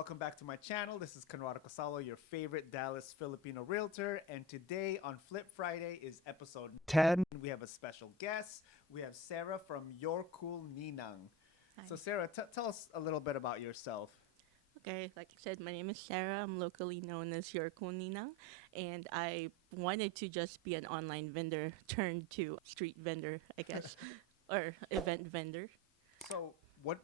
Welcome back to my channel. This is Conrado Casallo, your favorite Dallas Filipino realtor. And today on Flip Friday is episode 10. We have a special guest. We have Sarah from Your Cool Ninang. Hi. So Sarah, tell us a little bit about yourself. Okay, like I said, my name is Sarah. I'm locally known as Your Ninang, and I wanted to just be an online vendor turned to street vendor, I guess, or event vendor. So what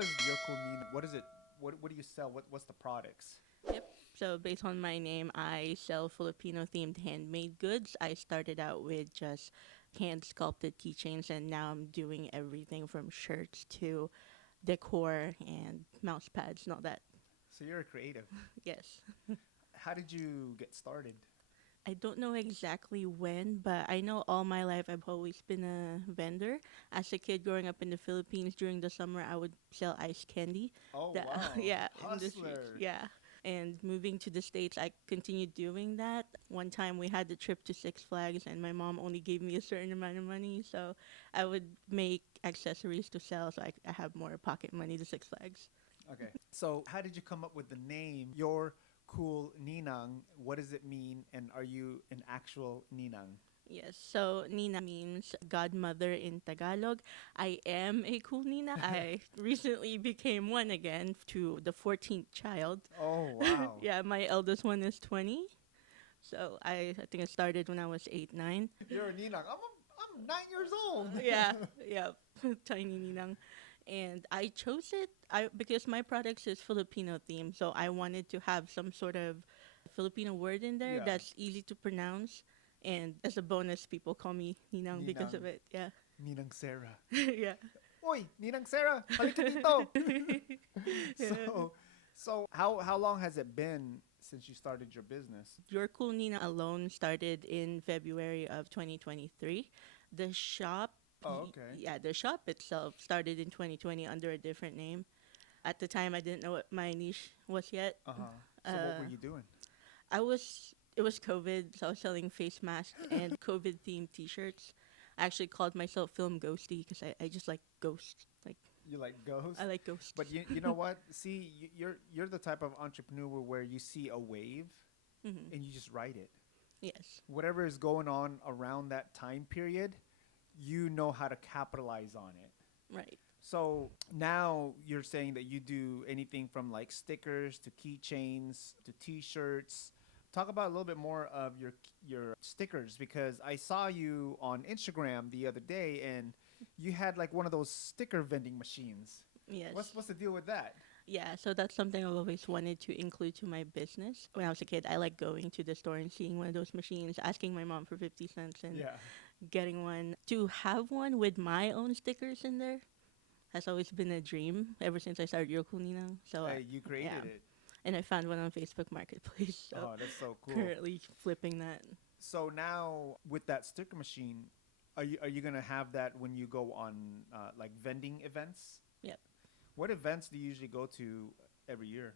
is Your Cool Ninang? What is it? What do you sell? What's the products? Yep. So based on my name, I sell Filipino themed handmade goods. I started out with just hand sculpted keychains, and now I'm doing everything from shirts to decor and mouse pads and all that. So you're a creative. Yes. How did you get started? I don't know exactly when, but I know all my life I've always been a vendor. As a kid growing up in the Philippines, during the summer I would sell ice candy. Oh, That- wow. yeah, in the streets. Hustler. Yeah. And moving to the States, I continued doing that. One time we had the trip to Six Flags, and my mom only gave me a certain amount of money, so I would make accessories to sell so I have more pocket money to Six Flags. Okay. So how did you come up with the name Your Cool Ninang? What does it mean? And are you an actual Ninang? Yes, so Nina means godmother in Tagalog. I am a cool Nina. I recently became one again to the 14th child. Oh, wow. Yeah, my eldest one is 20. So I think it started when I was 8, 9. You're a Ninang. I'm 9 years old. Yeah, yeah, tiny Ninang. And I chose it because my products is Filipino themed. So I wanted to have some sort of Filipino word in there Yeah. that's easy to pronounce. And as a bonus, people call me Ninang because of Ninang. it. Yeah. Ninang Sarah. Yeah. Oy, Ninang Sarah, halika dito. Yeah. So how long has it been since you started your business? Your Cool Nina alone started in February of 2023. The shop, Oh, okay. yeah, the shop itself started in 2020 under a different name. At the time, I didn't know what my niche was yet. Uh-huh. So what were you doing? It was COVID, so I was selling face masks and COVID themed T-shirts. I actually called myself Film Ghosty because I just like ghosts. Like You like ghosts? I like ghosts. But you know what? See, you're the type of entrepreneur where you see a wave Hmm. and you just ride it. Yes. Whatever is going on around that time period, you know how to capitalize on it. Right. So now you're saying that you do anything from like stickers to keychains to T-shirts. Talk about a little bit more of your stickers, because I saw you on Instagram the other day and you had like one of those sticker vending machines. Yes. What's the deal with that? Yeah, so that's something I've always wanted to include to my business. When I was a kid, I liked going to the store and seeing one of those machines, asking my mom for 50 cents and Yeah. getting one. To have one with my own stickers in there has always been a dream ever since I started Your Cool Nina. So, Hey, you created yeah. it. And I found one on Facebook Marketplace. So Oh, that's so cool. currently flipping that. So now with that sticker machine, are you gonna have that when you go on like vending events? Yep. What events do you usually go to every year?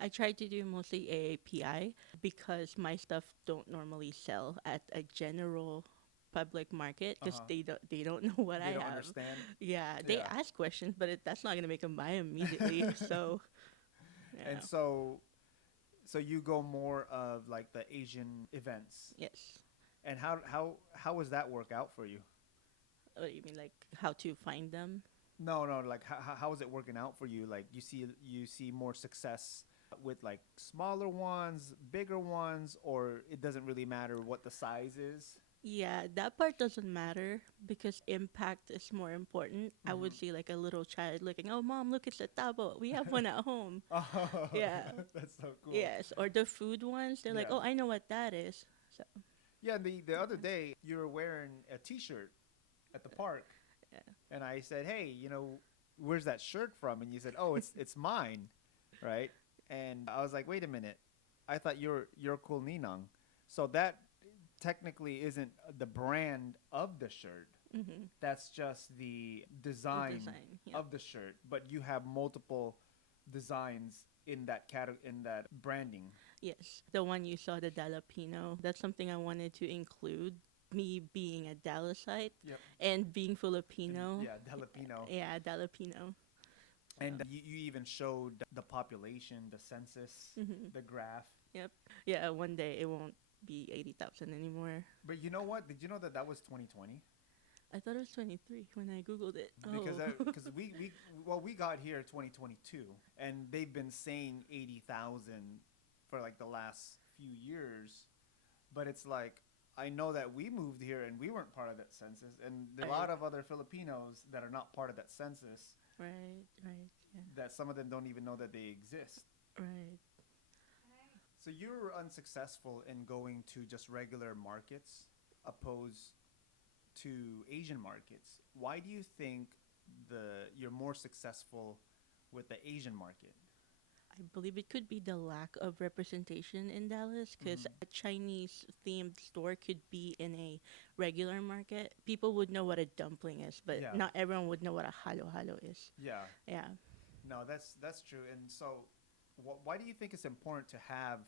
I try to do mostly AAPI because my stuff don't normally sell at a general public market because Uh-huh. they don't know what They I don't have. understand. Yeah, they Yeah. ask questions, but that's not gonna make them buy immediately. So, yeah. And so you go more of like the Asian events. Yes. And how was that work out for you? Oh, you mean like how to find them? No, like how is it working out for you? Like you see more success with like smaller ones, bigger ones, or it doesn't really matter what the size is? Yeah, that part doesn't matter because impact is more important. I would Mhm. see like a little child looking, oh, mom, look, it's a tabo. We have one at home. Oh, Yeah. that's so cool. Yes. Or the food ones, they're like, Yeah. oh, I know what that is. So, Yeah, the other day you were wearing a T-shirt at the park, yeah. and I said, "Hey, where's that shirt from?" And you said, "Oh, it's mine," right? And I was like, "Wait a minute, I thought you're cool Ninang." So that technically isn't the brand of the shirt. Mm-hmm. That's just the design Yeah. of the shirt, but you have multiple designs in that branding. Yes. The one you saw, the Dalapino, that's something I wanted to include. Me being a Dalasite Yep. and being Filipino. Yeah, jalapeno. Yeah, Dalapino. And you even showed the population, the census, Hmm. the graph. Yep. Yeah. One day it won't be 80,000 anymore. But you know what? Did you know that that was 2020? I thought it was 23 when I googled it. Because Oh. we got here 2022, and they've been saying 80,000 for like the last few years. But it's like I know that we moved here and we weren't part of that census, and there are a lot Right. of other Filipinos that are not part of that census. Right. Right. Yeah. That some of them don't even know that they exist. Right. So you were unsuccessful in going to just regular markets opposed to Asian markets. Why do you think you're more successful with the Asian market? I believe it could be the lack of representation in Dallas because Hmm. a Chinese themed store could be in a regular market. People would know what a dumpling is, but Yeah, not everyone would know what a halo halo is. yeah. Yeah. No, that's true. And so, why do you think it's important to have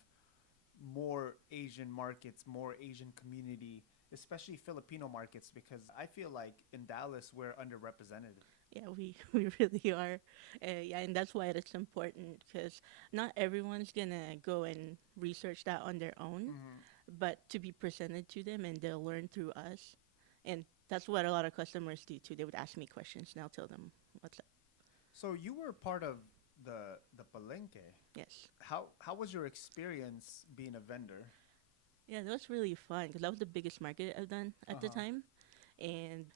more Asian markets, more Asian community, especially Filipino markets? Because I feel like in Dallas we're underrepresented. Yeah, we, we really are. Yeah, and that's why it's important because not everyone's gonna go and research that on their own, Hmm. but to be presented to them and they'll learn through us. And that's what a lot of customers do too. They would ask me questions and I'll tell them what's up. So you were part of the palenque. Yes. How was your experience being a vendor? Yeah, that was really fun because that was the biggest market I've done Uh at the huh. time. And,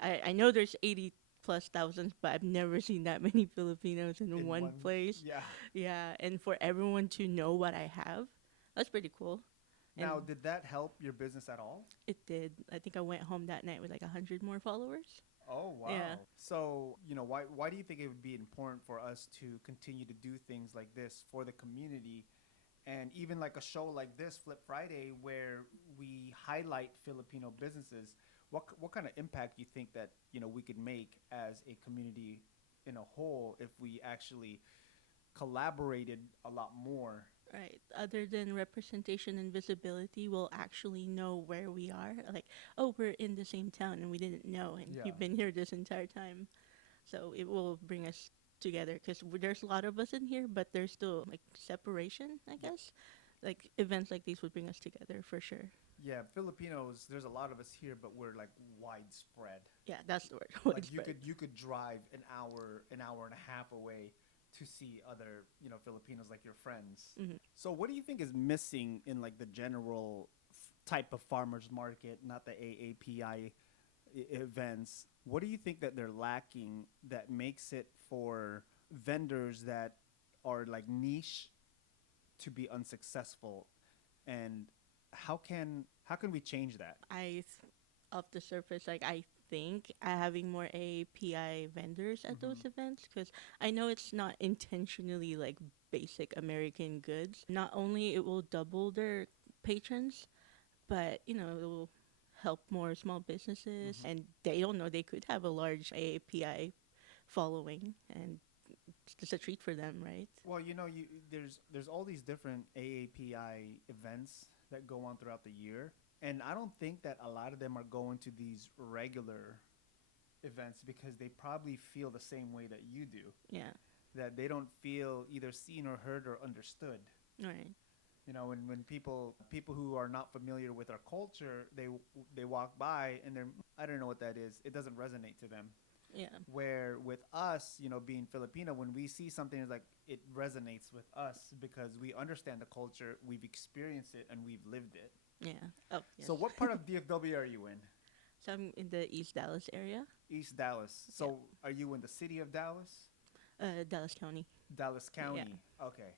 I know there's 80 plus thousands, but I've never seen that many Filipinos in In one one, place. yeah. Yeah, and for everyone to know what I have, that's pretty cool. And Now, did that help your business at all? it did. I think I went home that night with like 100 more followers. Oh Yeah. wow. So, why do you think it would be important for us to continue to do things like this for the community and even like a show like this, Flip Friday, where we highlight Filipino businesses? What kind of impact do you think that, we could make as a community in a whole if we actually collaborated a lot more? Right. Other than representation and visibility, we'll actually know where we are. Like, oh, we're in the same town and we didn't know, and Yeah. you've been here this entire time. So it will bring us together because there's a lot of us in here, but there's still like separation, I guess. Like events like these would bring us together for sure. Yeah, Filipinos, there's a lot of us here, but we're like widespread. Yeah, that's the word. Like you Widespread. could drive an hour and a half away to see other, Filipinos like your friends. Hmm. So what do you think is missing in like the general type of farmers market, not the AAPI events? What do you think that they're lacking that makes it for vendors that are like niche to be unsuccessful, and how can we change that? Off the surface, like I think having more API vendors at Hmm. those events, because I know it's not intentionally like basic American goods. Not only it will double their patrons, but it will help more small businesses, Hmm. and they don't know they could have a large API following, and it's just a treat for them, right? Well, there's all these different AAPI events that go on throughout the year, and I don't think that a lot of them are going to these regular events because they probably feel the same way that you do, Yeah. that they don't feel either seen or heard or understood. All right. When people who are not familiar with our culture, they walk by and they're, I don't know what that is. It doesn't resonate to them. Yeah. Where with us, being Filipino, when we see something, it's like it resonates with us because we understand the culture, we've experienced it, and we've lived it. Yeah. Oh, yes. So, what part of DFW are you in? So I'm in the East Dallas area. East Dallas. Yep. So, are you in the city of Dallas? Dallas County. Dallas County. Okay.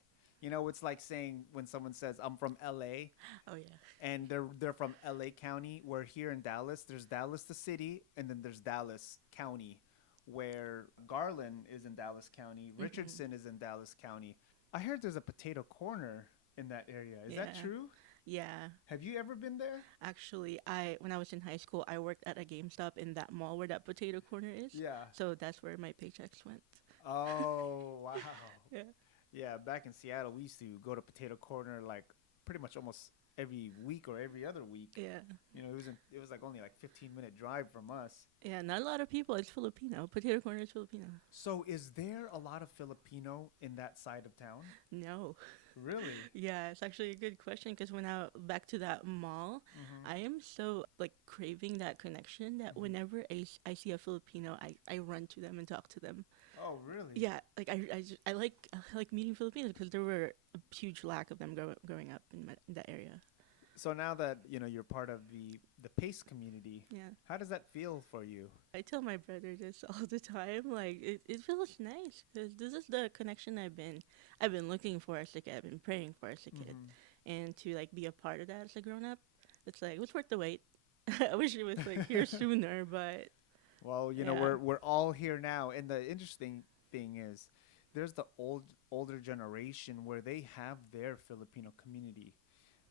It's like saying when someone says I'm from LA Oh yeah. and they're from LA County. We're here in Dallas. There's Dallas the city, and then there's Dallas County, where Garland is in Dallas County, Mhm. Richardson is in Dallas County. I heard there's a potato corner in that area. Is that Yeah. true? Yeah. Have you ever been there? Actually, I when I was in high school, I worked at a GameStop in that mall where that potato corner is. Yeah. So that's where my paychecks went. Oh, wow. Yeah. Yeah, back in Seattle, we used to go to Potato Corner like pretty much almost every week or every other week. Yeah. It was like only like 15-minute drive from us. Yeah, not a lot of people. It's Filipino. Potato corn is Filipino. So is there a lot of Filipino in that side of town? No. Really? Yeah, it's actually a good question because when I back to that mall, Mm-hmm. I am so like craving that connection that whenever I see a Filipino, I run to them and talk to them. Oh, really? Yeah, like I like meeting Filipinos because there were a huge lack of them growing up in that area. So now that you're part of the PACE community, Yeah. how does that feel for you? I tell my brother this all the time. Like it feels nice because this is the connection I've been looking for as a kid. I've been praying for as a kid, Mm-hmm. and to like be a part of that as a grown up, it's like it's worth the wait. I wish it was like here sooner, but Well, yeah, we're all here now, and the interesting thing is, there's the older generation where they have their Filipino community,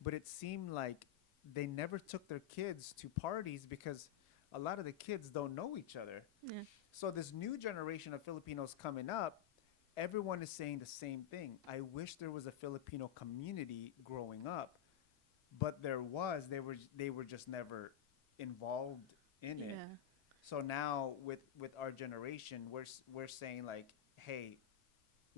but it seemed like they never took their kids to parties because a lot of the kids don't know each other. yeah, So this new generation of Filipinos coming up, everyone is saying the same thing. I wish there was a Filipino community growing up, but there was. They were just never involved in it. yeah, So now with our generation, we're saying like, hey,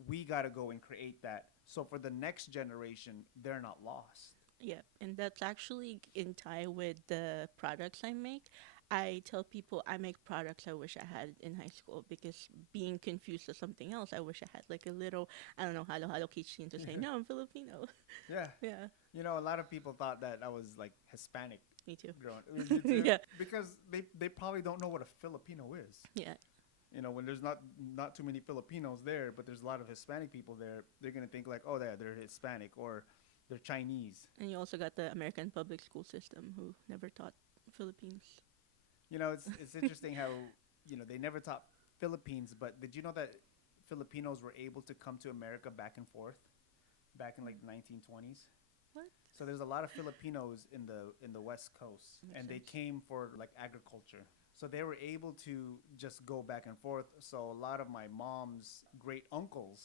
we got to go and create that. So for the next generation, they're not lost. yeah. And that's actually in tie with the products I make. I tell people I make products I wish I had in high school because being confused with something else, I wish I had like a little, I don't know, halo halo kitchen to say, no, I'm Filipino. Yeah. Yeah, A lot of people thought that I was like Hispanic me too. growing. You too? Yeah, Because they probably don't know what a Filipino is. yeah, When there's not too many Filipinos there, but there's a lot of Hispanic people there, they're gonna think like, oh, they're Hispanic or they're Chinese. and you also got the American public school system who never taught Philippines. It's interesting how they never taught Philippines, but did you know that Filipinos were able to come to America back and forth back in like the 1920s? What? So there's a lot of Filipinos in the West Coast, Makes and they sense. came for like agriculture. So they were able to just go back and forth. So a lot of my mom's great uncles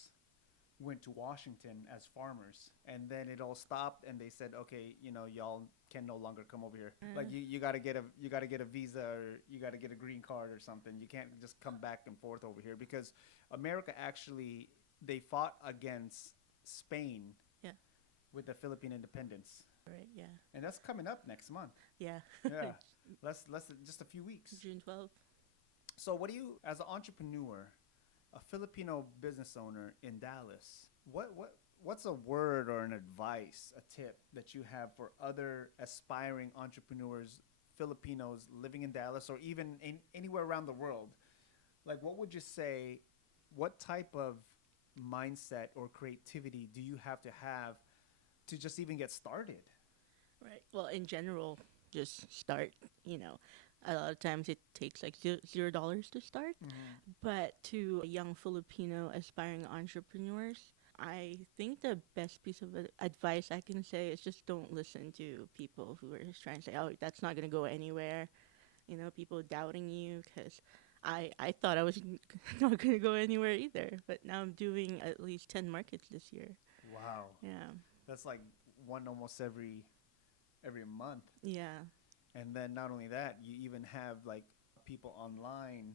went to Washington as farmers, and then it all stopped, and they said, okay, y'all can no longer come over here. Like you got to get a visa, or you got to get a green card or something. You can't just come back and forth over here because America actually they fought against Spain Yeah. with the Philippine independence. Right, yeah. And that's coming up next month. Yeah. Yeah. less than just a few weeks. June 12th. So what do you, as an entrepreneur, a Filipino business owner in Dallas, what's a word or an advice, a tip that you have for other aspiring entrepreneurs, Filipinos living in Dallas or even anywhere around the world? Like, what would you say, what type of mindset or creativity do you have to just even get started? Right. Well, in general, just start. A lot of times it takes like $0 to start. But to young Filipino aspiring entrepreneurs, I think the best piece of advice I can say is just don't listen to people who are just trying to say, oh, that's not going to go anywhere. People doubting you because I thought I was not going to go anywhere either. But now I'm doing at least 10 markets this year. Wow. Yeah. That's like one almost every month. Yeah. And then not only that, you even have like people online,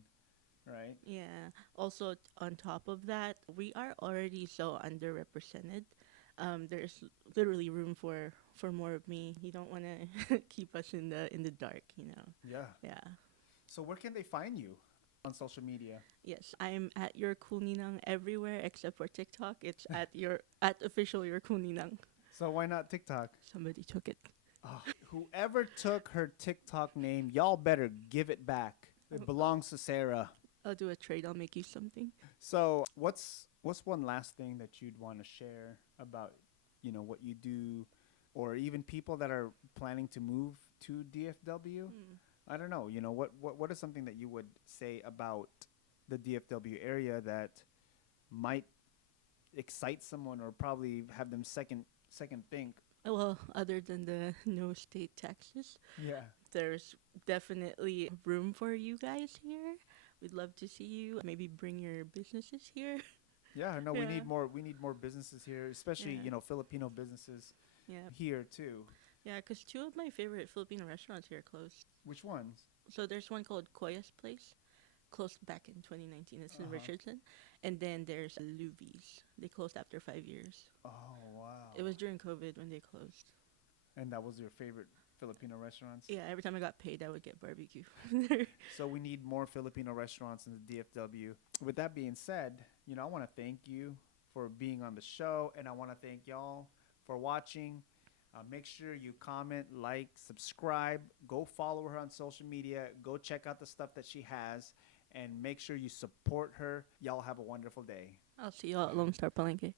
right? Yeah. Also, on top of that, we are already so underrepresented. There's literally room for more of me. You don't want to keep us in the dark. Yeah. Yeah. So where can they find you on social media? Yes, I'm at your cool Ninang everywhere except for TikTok. It's at official your cool Ninang. So why not TikTok? Somebody took it. Oh, whoever took her TikTok name, y'all better give it back. It belongs to Sarah. I'll do a trade. I'll make you something. So what's one last thing that you'd want to share about what you do, or even people that are planning to move to DFW? I don't know. What is something that you would say about the DFW area that might excite someone or probably have them second think? Well, other than the no state taxes, Yeah. there's definitely room for you guys here. We'd love to see you. Maybe bring your businesses here. Yeah, no, Yeah. we need more businesses here, especially, Yeah. Filipino businesses Yeah. here too. Yeah, because two of my favorite Filipino restaurants here closed. Which ones? So there's one called Koya's Place, closed back in 2019. It's in Uh-huh. Richardson. And then there's Luby's. They closed after 5 years. Oh, It wow. was during COVID when they closed. And that was your favorite Filipino restaurants? Yeah, every time I got paid, I would get barbecue from there. So we need more Filipino restaurants in the DFW. With that being said, I want to thank you for being on the show, and I want to thank y'all for watching. Make sure you comment, like, subscribe. Go follow her on social media. Go check out the stuff that she has, and make sure you support her. Y'all have a wonderful day. I'll see y'all at Lone Star Palenque.